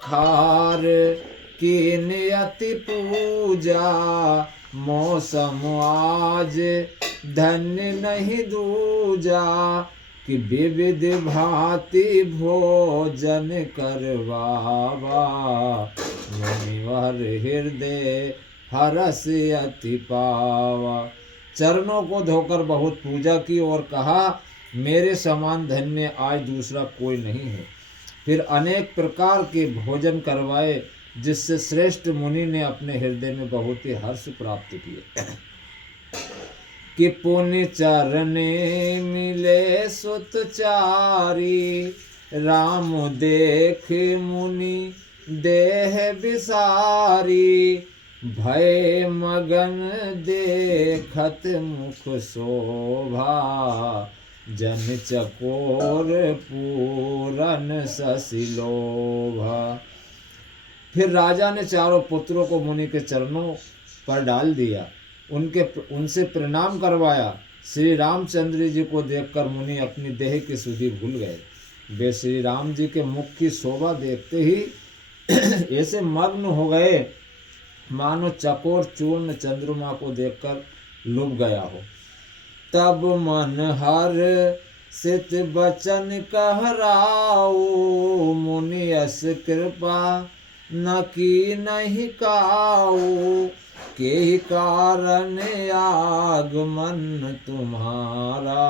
खार की नियति पूजा, मौसम आज धन्य नहीं दूजा। कि विविध भांति भोजन करवावा, मुनिवर हृदय हरस अति पावा। चरणों को धोकर बहुत पूजा की और कहा, मेरे समान धन्य आज दूसरा कोई नहीं है। फिर अनेक प्रकार के भोजन करवाए, जिससे श्रेष्ठ मुनि ने अपने हृदय में बहुत ही हर्ष प्राप्त किए। कि पुण्य चरणे मिले सुतचारी, राम देख मुनि देह विसारी। भय मगन देखत मुख शोभा, जन चकोर पूरन ससिलोभा। फिर राजा ने चारों पुत्रों को मुनि के चरणों पर डाल दिया, उनसे प्रणाम करवाया। श्री रामचंद्र जी को देखकर मुनि अपनी देह की सुधि भूल गए। वे श्री राम जी के मुख की शोभा देखते ही ऐसे मग्न हो गए, मानो चकोर चूर्ण चंद्रमा को देखकर लुभ गया हो। तब मन हर सित बचन कहराऊ, मुनि अस कृपा न की नहीं काऊ। के कारण आगमन तुम्हारा,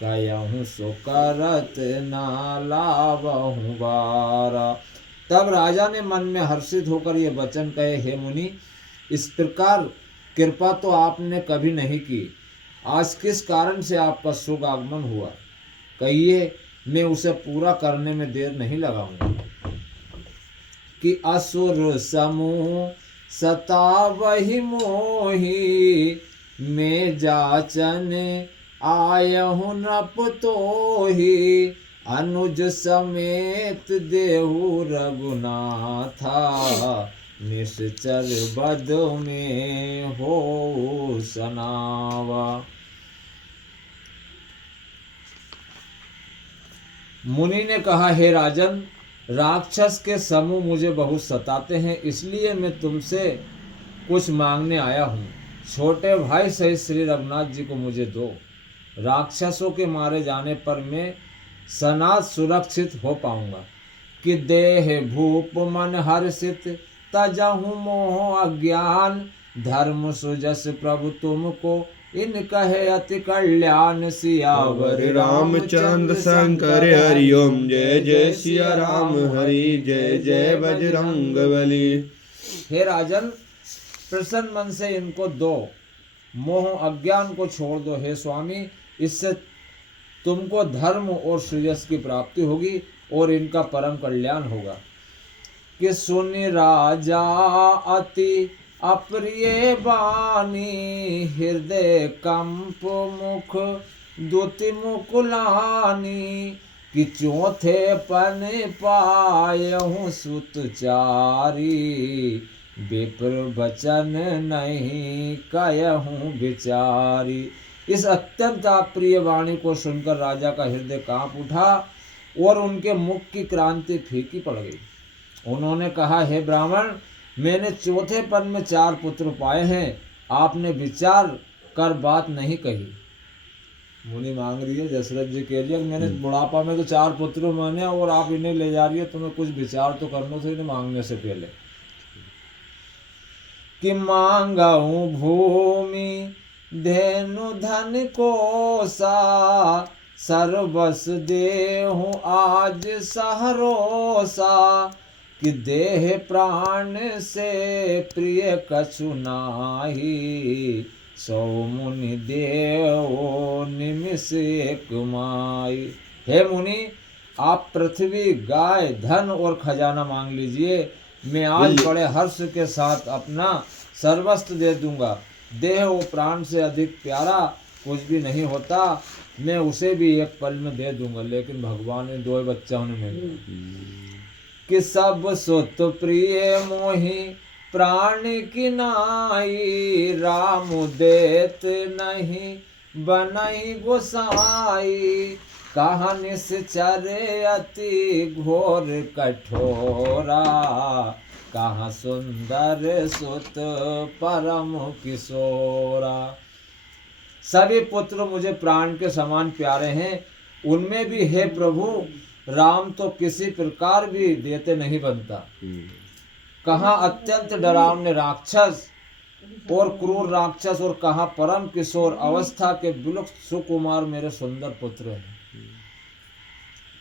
कयहूँ सो करत ना लावहूँ बारा। तब राजा ने मन में हर्षित होकर ये वचन कहे, हे मुनि, इस प्रकार कृपा तो आपने कभी नहीं की। आज किस कारण से आपका शुभ आगमन हुआ, कहिए, मैं उसे पूरा करने में देर नहीं लगाऊंगा। कि असुर समूह सतावहि मोहि, मैं जाचन आयहु नप तोहि। अनुज समेत देहु रघुनाथा, निश्चर बद में हो सनावा। मुनि ने कहा, हे राजन, राक्षस के समूह मुझे बहुत सताते हैं, इसलिए मैं तुमसे कुछ मांगने आया हूँ। छोटे भाई सहित श्री रघुनाथ जी को मुझे दो। राक्षसों के मारे जाने पर मैं सनाथ सुरक्षित हो पाऊंगा। कि देह भूप मन हर्षित, तजहु मोह अज्ञान। धर्म सुजस प्रभु तुमको, इन कहे अति कल्याण। सियावर रामचंद्र शंकर हरिओम, जय जय सिया राम हरि, जय जय बजरंग बली। हे राजन, प्रसन्न मन से इनको दो, मोह अज्ञान को छोड़ दो। हे स्वामी, इससे तुमको धर्म और सुयश की प्राप्ति होगी और इनका परम कल्याण होगा। कि सुनि राजा अति अप्रिय बानी, हृदय कंप मुख द्युति मुकुलानी। कि चौथे पन पायहूँ सुतचारी, विप्र वचन नहीं कहूँ विचारी। इस अत्यंत अप्रिय वाणी को सुनकर राजा का हृदय कांप उठा और उनके मुख की क्रांति फीकी पड़ गई। उन्होंने कहा, हे ब्राह्मण, मैंने चौथे पन में 4 पुत्र पाए हैं, आपने विचार कर बात नहीं कही। मुनि मांग रही है, दशरथ जी कह रही है, मैंने बुढ़ापा में तो 4 पुत्र माने और आप इन्हें ले जा रही है, तुम्हें कुछ विचार तो करना था इन्हें मांगने से पहले। कि मांगऊ भूमि धेनु धन कोसा, सर्वस देहु आज सहरोसा। कि देह प्राण से प्रिय कछु नाही, सौ मुनि देव निमिष एक माई। हे मुनि, आप पृथ्वी, गाय, धन और खजाना मांग लीजिए, मैं आज बड़े हर्ष के साथ अपना सर्वस्व दे दूंगा। देह और प्राण से अधिक प्यारा कुछ भी नहीं होता, मैं उसे भी एक पल में दे दूंगा। लेकिन भगवान ने 2 बच्चा उन्हें कि सब सुत प्रिय मोहि प्राण की नाई, राम देत नहीं बनई गोसाई। कहाँ निश्चर अति घोर कठोरा, कहाँ सुंदर सुत परम किशोरा। सभी पुत्र मुझे प्राण के समान प्यारे हैं, उनमें भी हे प्रभु राम तो किसी प्रकार भी देते नहीं बनता। कहाँ अत्यंत डरावने राक्षस और क्रूर राक्षस, और कहाँ परम किशोर अवस्था के विलुप्त सुकुमार मेरे सुंदर पुत्र हैं।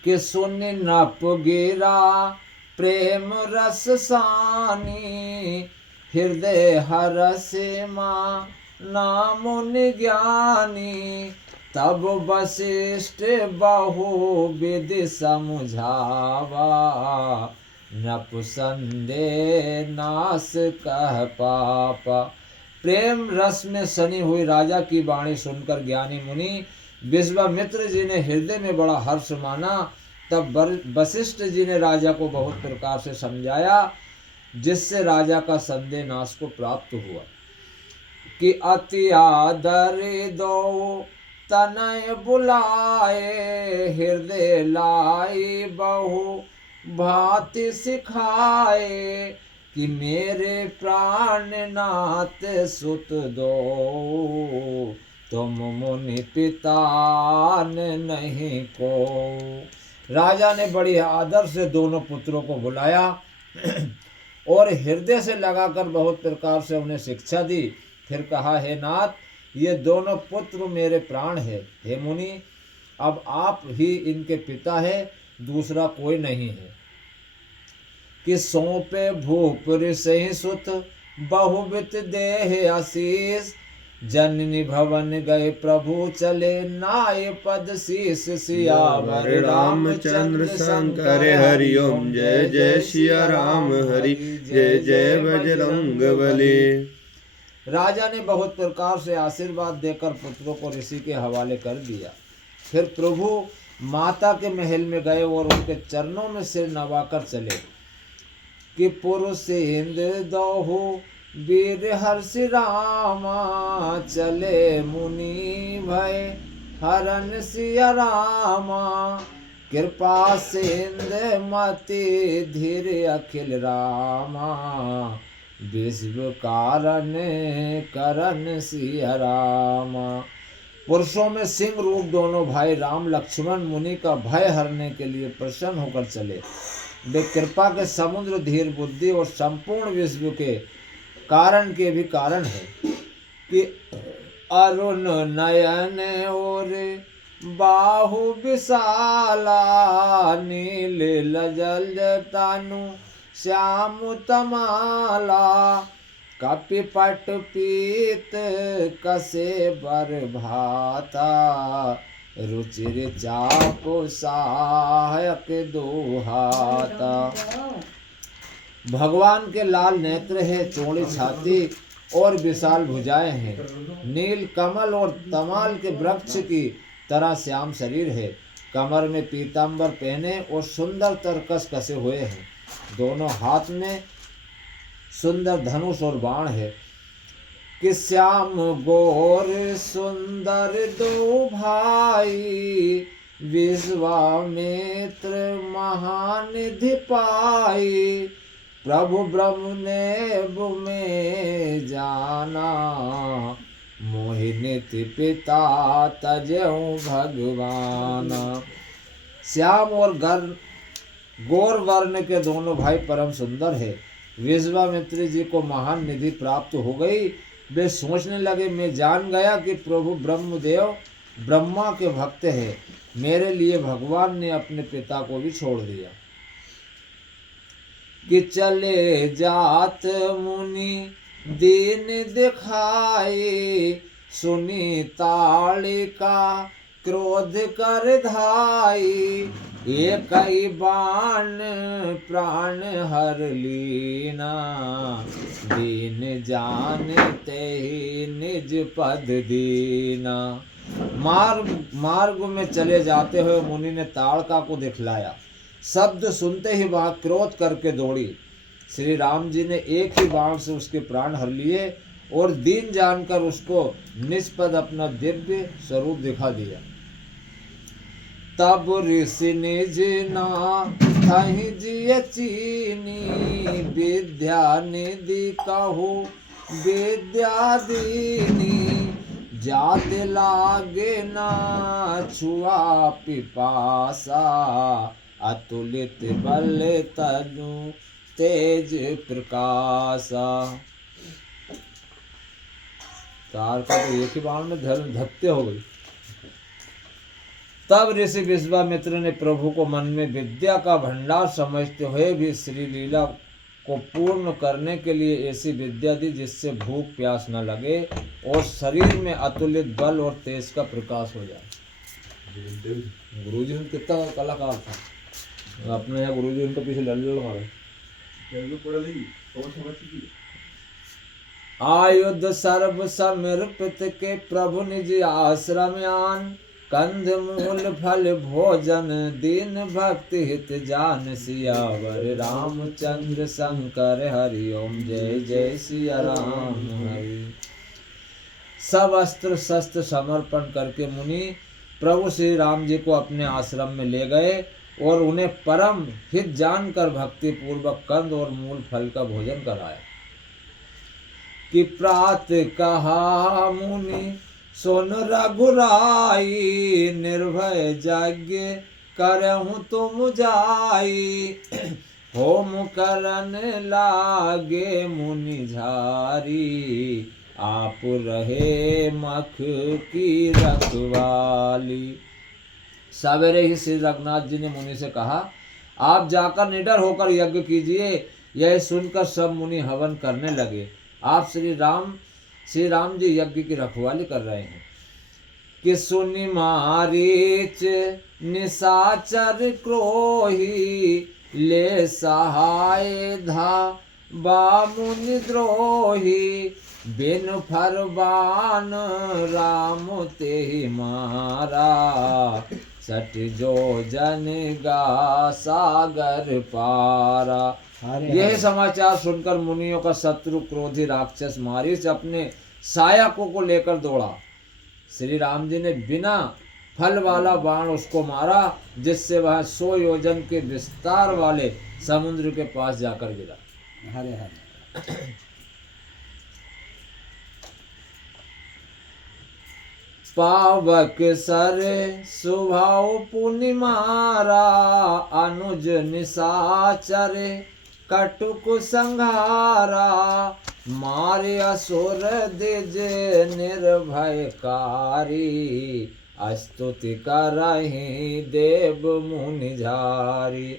कि सुन नप गिरा प्रेम रस सानी, हृदय हरस माँ नामुन ज्ञानी। तब वशिष्ठ बहु विधि समझावा, नपुसंदे नास कह पापा। प्रेम रस में सनी हुई राजा की वाणी सुनकर ज्ञानी मुनि विश्वामित्र जी ने हृदय में बड़ा हर्ष माना। तब वशिष्ठ जी ने राजा को बहुत प्रकार से समझाया, जिससे राजा का संदेह नाश को प्राप्त हुआ। कि अति आदर दो तनय बुलाए, हृदय लाई बहु भांति सिखाए। कि मेरे प्राणनाथ सुत दो, तुम मुनि पिता नहीं को। राजा ने बड़ी आदर से दोनों पुत्रों को बुलाया और हृदय से लगाकर बहुत प्रकार से उन्हें शिक्षा दी। फिर कहा, हे नाथ, ये दोनों पुत्र मेरे प्राण है। हे मुनि, अब आप ही इनके पिता है, दूसरा कोई नहीं है। कि सौंपे भूप ऋषि सुत बहुवित देह आशीष, जननी भवन गए प्रभु चले नाय पद शीस। सियावर रामचंद्र शंकर हरि ओम। जय जय सिया राम हरि, जय जय बजरंग बली। राजा ने बहुत प्रकार से आशीर्वाद देकर पुत्रों को ऋषि के हवाले कर दिया। फिर प्रभु माता के महल में गए और उनके चरणों में सिर नवाकर चले। कि पुरुष इंद्र दोहु वीर हर्षि रामा, चले मुनि भय हरन सिया रामा। कृपा सिंध मति धीर अखिल रामा, विश्व कारण करन सिया रामा। पुरुषों में सिंह रूप दोनों भाई राम लक्ष्मण मुनि का भय हरने के लिए प्रसन्न होकर चले। वे कृपा के समुद्र, धीर बुद्धि और संपूर्ण विश्व के कारण के भी कारण है। कि अरुण नयन और बाहु विशाला, नील लजल तानु श्याम तमाला। कपिपट पीत कसे बर भाता, रुचिर चापो सहायक दोहाता। भगवान के लाल नेत्र है, चौड़ी छाती और विशाल भुजाएं हैं। नील कमल और तमाल के वृक्ष की तरह श्याम शरीर है। कमर में पीतांबर पहने और सुंदर तरकस कसे हुए हैं। दोनों हाथ में सुंदर धनुष और बाण है। कि श्याम गोर सुंदर दो भाई, विश्वामित्र महानिधि पाई। प्रभु ब्रह्म ने में जाना, मोहिनी पिता तजऊ भगवान। श्याम और गौर वर्ण के दोनों भाई परम सुंदर है। विश्वामित्र जी को महान निधि प्राप्त हो गई। वे सोचने लगे, मैं जान गया कि प्रभु ब्रह्मदेव ब्रह्मा के भक्त है। मेरे लिए भगवान ने अपने पिता को भी छोड़ दिया। कि चले जात मुनि दीन दिखाए, सुनी ताड़िका क्रोध कर धाई। एक ही बाण प्राण हर लीना, दीन जानते ही निज पद दीना। मार्ग में चले जाते हुए मुनि ने ताड़का को दिखलाया। शब्द सुनते ही वह क्रोध करके दौड़ी। श्री राम जी ने एक ही बाण से उसके प्राण हर लिए और दीन जानकर उसको निष्पद अपना दिव्य स्वरूप दिखा दिया। तब ऋषि निज ना थहि जिय चीनी, विद्या निधि कहु विद्या दीनी, जात लागे ना छुआ पिपासा, अतुलित बल तनु तेज प्रकाशा। तार का तो एक ही बाण में धर्म धत्य हो गई। तब ऋषि विश्वामित्र ने प्रभु को मन में विद्या का भंडार समझते हुए भी श्री लीला को पूर्ण करने के लिए ऐसी विद्या दी जिससे भूख प्यास न लगे और शरीर में अतुलित बल और तेज का प्रकाश हो जाए। गुरुजी ने कितना कलाकार था, अपने यहाँ गुरुजी उनके पीछे लड़ मारे। आयुध सर्व समर्पित के प्रभु निज आश्रम आन, कंद मूल फल भोजन दीन भक्ति हित जान, सियावर रामचंद्र शंकर हरि ओम जय जय सिया राम हरि। सब अस्त्र शस्त्र समर्पण करके मुनि प्रभु श्री राम जी को अपने आश्रम में ले गए और उन्हें परम हित जानकर भक्ति पूर्वक कंद और मूल फल का भोजन कराया। कि प्रात कहा मुनि सुन रघुराई, निर्भय यज्ञ करहूँ तुम जाई, होम करन लागे मुनि झारी, आप रहे मख की रखवाली। सवेरे ही श्री रघुनाथ जी ने मुनि से कहा, आप जाकर निडर होकर यज्ञ कीजिए। यह सुनकर सब मुनि हवन करने लगे। आप श्री राम जी यज्ञ की रखवाली कर रहे हैं। कि सुनि मारीच निशाचर क्रोही, ले सहाय धा बामुनि द्रोही, बिन फरमान राम ते मारा, सट जो जन गा सागर पारा। यह समाचार सुनकर मुनियों का शत्रु क्रोधी राक्षस मारीच अपने सहायकों को लेकर दौड़ा। श्री राम जी ने बिना फल वाला बाण उसको मारा, जिससे वह 100 योजन के विस्तार वाले समुद्र के पास जाकर गिरा। हरे हरे। पावक सर सुभाव पुनि मारा, अनुज निशाचर कटुक संघारा, मारे असुर द्विज निर्भयकारी, स्तुति करहि देव मुनि झारी।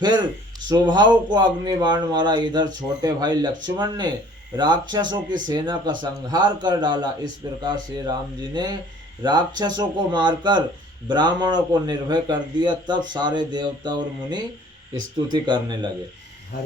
फिर सुभाव को अग्निबाण मारा। इधर छोटे भाई लक्ष्मण ने राक्षसों की सेना का संहार कर डाला। इस प्रकार से राम जी ने राक्षसों को मारकर ब्राह्मणों को निर्भय कर दिया। तब सारे देवता और मुनि स्तुति करने लगे।